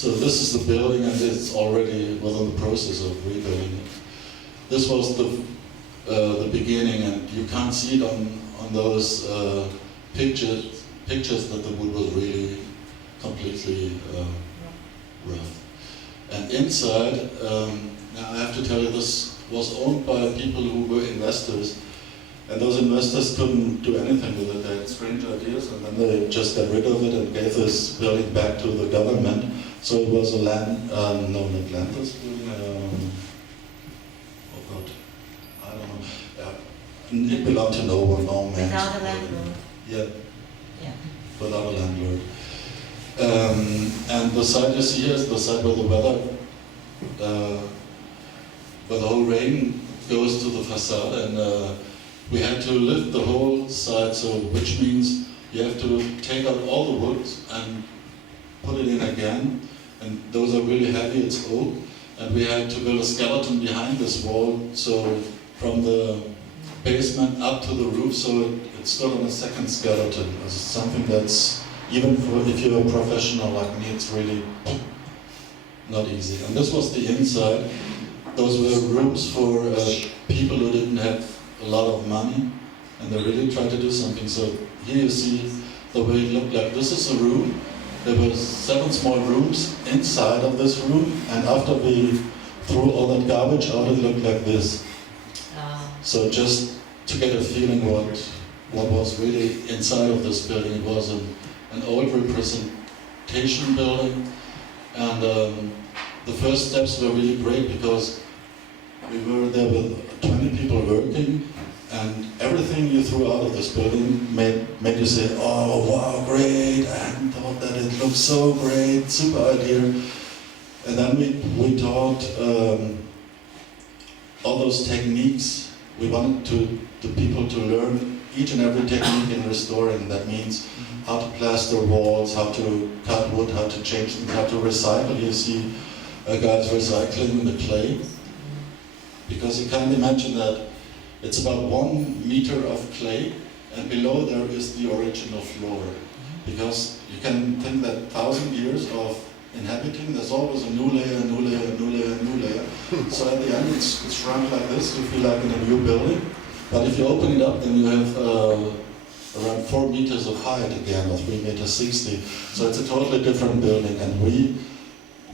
So this is the building, and it's already within the process of rebuilding it. This was the beginning, and you can't see it on those pictures that the wood was really completely rough. And inside, now I have to tell you, this was owned by people who were investors, and those investors couldn't do anything with it. They had strange ideas, and then they just got rid of it and gave this building back to the government. So it was a land, no, not land, this building, oh God, I don't know. Yeah. It belonged to no one, no man. Without a landlord. Yeah. Yeah. Without a landlord. And the side you see here is the side where the weather, where the whole rain goes to the facade, and we had to lift the whole side, so which means you have to take out all the wood and put it in again, and those are really heavy, it's oak, and we had to build a skeleton behind this wall, so from the basement up to the roof, so it stood on a second skeleton. It's something that's, even for if you're a professional like me, it's really not easy. And this was the inside. Those were rooms for people who didn't have a lot of money, and they really tried to do something. So here you see the way it looked like. This is a room. There were 7 small rooms inside of this room, and after we threw all that garbage out, it looked like this. So just to get a feeling what was really inside of this building, it was an old representation building, and the first steps were really great because we were there with 20 people working, and everything you threw out of this building made you say, oh wow, great, and thought that it looked so great, super idea. And then we taught all those techniques. We wanted the people to learn each and every technique in restoring. That means how to plaster walls, how to cut wood, how to change things, how to recycle. You see guys recycling the clay. Because you can't imagine that it's about 1 meter of clay, and below there is the original floor. Because you can think that 1,000 years of inhabiting, there's always a new layer, a new layer, a new layer, a new layer. So at the end it's shrunk like this, you feel like in a new building. But if you open it up, then you have around 4 meters of height again, or 3 meters 60. So it's a totally different building, and we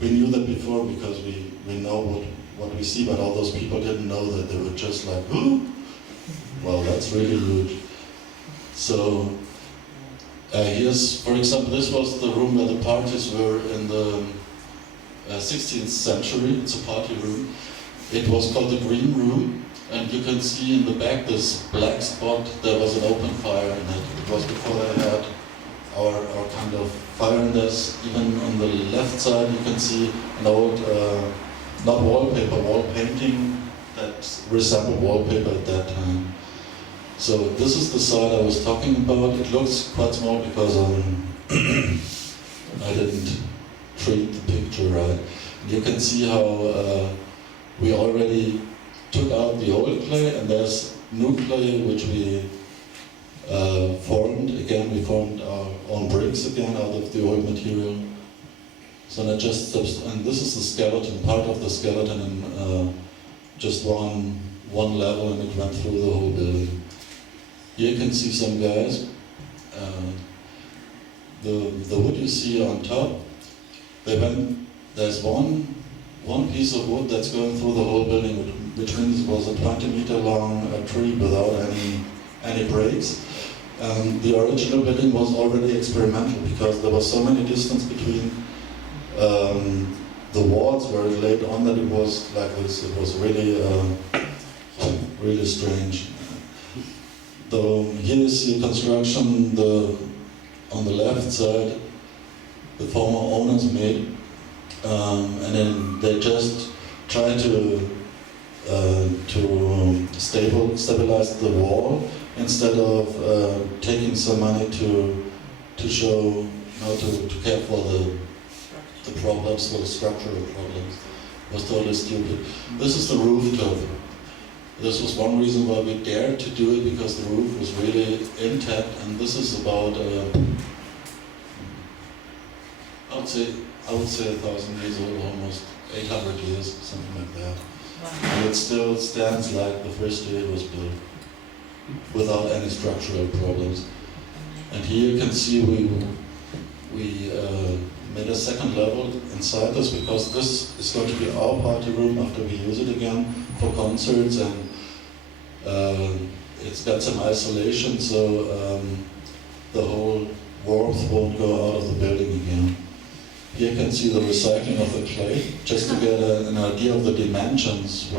knew that before because we know what we see, but all those people didn't know that. They were just like, oh, well, that's really huge. So here's, for example, this was the room where the parties were in the 16th century. It's a party room. It was called the Green Room, and you can see in the back this black spot. There was an open fire in it. It was before they had our kind of fire, and there's even on the left side you can see an old, not wallpaper, wall painting that resembled wallpaper at that time. So this is the side I was talking about. It looks quite small because I didn't treat the picture right. You can see how we already took out the old clay, and there's new clay which we formed. Again, we formed our own bricks again out of the old material. So that just, and this is the skeleton, part of the skeleton in just one level, and it went through the whole building. Here you can see some guys. The wood you see on top, there's one piece of wood that's going through the whole building, which means it was a 20-meter long tree without any breaks. The original building was already experimental because there was so many distance between the walls where it laid on that it was like this. It was really, really strange. Here you see construction, on the left side, the former owners made, and then they just tried to stabilize the wall instead of taking some money to show, to care for the problems, for the structural problems. It was totally stupid. This is the rooftop. This was one reason why we dared to do it, because the roof was really intact, and this is about, I would say, I would say 1,000 years old, almost 800 years, something like that. Wow. And it still stands like the first day it was built, without any structural problems. And here you can see we made a second level inside this, because this is going to be our party room after we use it again for concerts, and it's got some isolation, so the whole warmth won't go out of the building again. Here you can see the recycling of the clay, just to get an idea of the dimensions,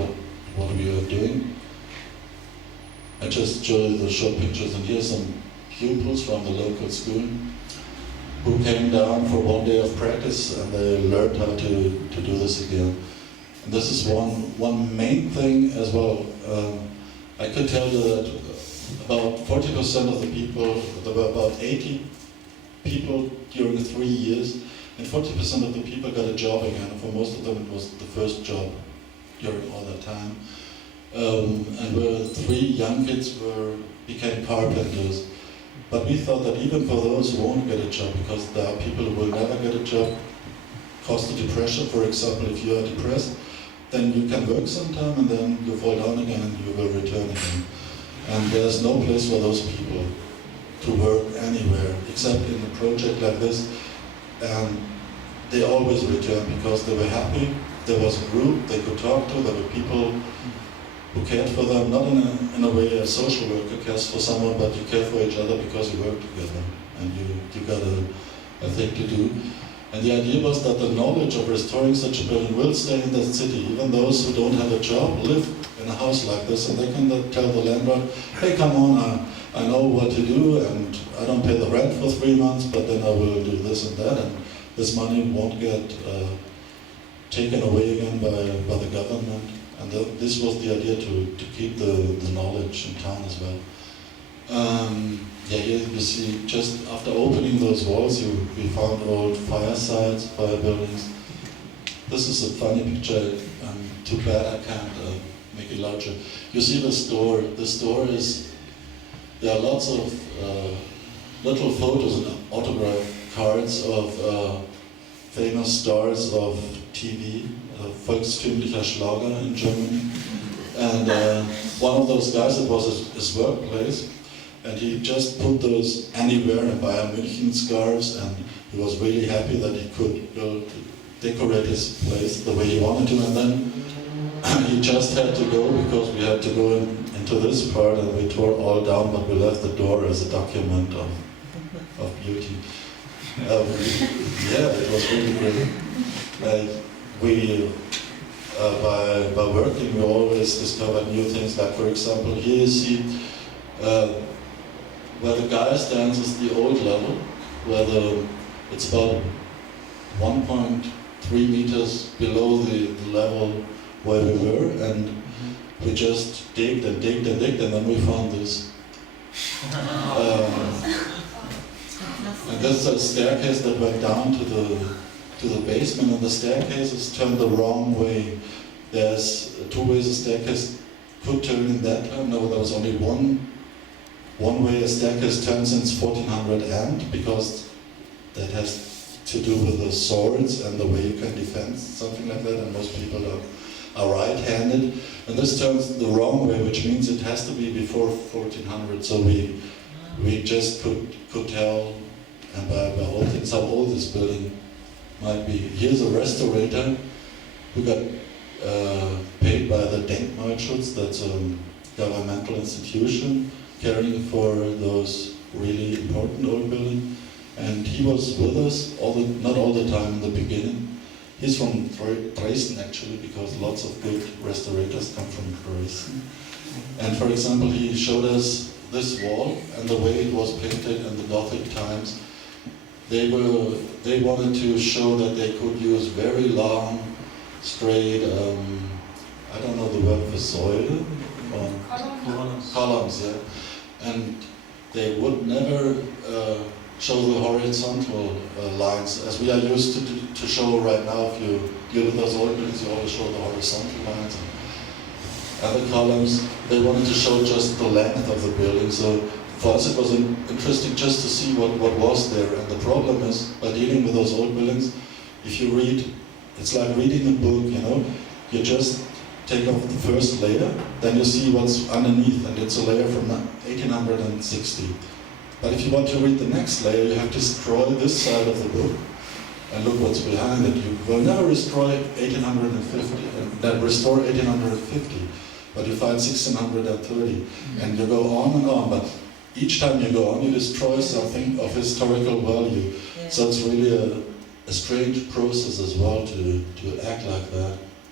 what we are doing. I just show you the short pictures, and here's some pupils from the local school who came down for one day of practice, and they learned how to do this again. And this is one main thing as well. I could tell you that about 40% of the people, there were about 80 people during 3 years, and 40% of the people got a job again. And for most of them, it was the first job during all that time. And where 3 young kids became carpenters. But we thought that even for those who won't get a job, because there are people who will never get a job, cause the depression, for example, if you are depressed, then you can work sometime and then you fall down again and you will return again. And there's no place for those people to work anywhere, except in a project like this. And they always return because they were happy, there was a group they could talk to, there were people who cared for them, not in a way a social worker cares for someone, but you care for each other because you work together and you got a thing to do. And the idea was that the knowledge of restoring such a building will stay in that city. Even those who don't have a job live in a house like this, and they can tell the landlord, hey, come on, I know what to do, and I don't pay the rent for 3 months, but then I will do this and that, and this money won't get taken away again by the government. And this was the idea to keep the knowledge in town as well. Yeah, here you see, just after opening those walls, we found old firesides, fire buildings. This is a funny picture. Too bad I can't make it larger. You see this door. This door is, there are lots of little photos and autograph cards of famous stars of TV, volkstümlicher Schlager in Germany. And one of those guys, it was his workplace, and he just put those anywhere in Bayern München scarves, and he was really happy that he could go to decorate his place the way he wanted to, and then he just had to go because we had to go into this part, and we tore all down, but we left the door as a document of beauty. Yeah, it was really great. By working, we always discover new things. Like, for example, here you see where the guy stands is the old level, where it's about 1.3 meters below the level where we were, and we just digged and digged and digged, and then we found this. And this is a staircase that went down to the basement, and the staircase is turned the wrong way. There's 2 ways a staircase could turn in that time. No, there was only one way a staircase turned since 1400, and because that has to do with the swords and the way you can defend something like that, and most people are right-handed. And this turns the wrong way, which means it has to be before 1400. So we just could tell, and by all things, how old this building might be. Here's a restaurator who got paid by the Denkmalschutz, that's a governmental institution caring for those really important old buildings. And he was with us, not all the time in the beginning. He's from Dresden actually, because lots of good restaurators come from Dresden. And for example, he showed us this wall and the way it was painted in the Gothic times. They wanted to show that they could use very long, straight, I don't know the word for Säule, columns, yeah. And they would never show the horizontal lines, as we are used to show right now. If you deal with those old buildings, you always show the horizontal lines and the columns. They wanted to show just the length of the building. So for us it was interesting just to see what was there. And the problem is, by dealing with those old buildings, if you read, it's like reading a book, you know, you just take off the first layer, then you see what's underneath, and it's a layer from 1860. But if you want to read the next layer, you have to destroy this side of the book and look what's behind it. You will never destroy 1850, and then restore 1850, but you find 1630, and you go on and on. But each time you go on, you destroy something of historical value. Yeah. So it's really a strange process as well to act like that.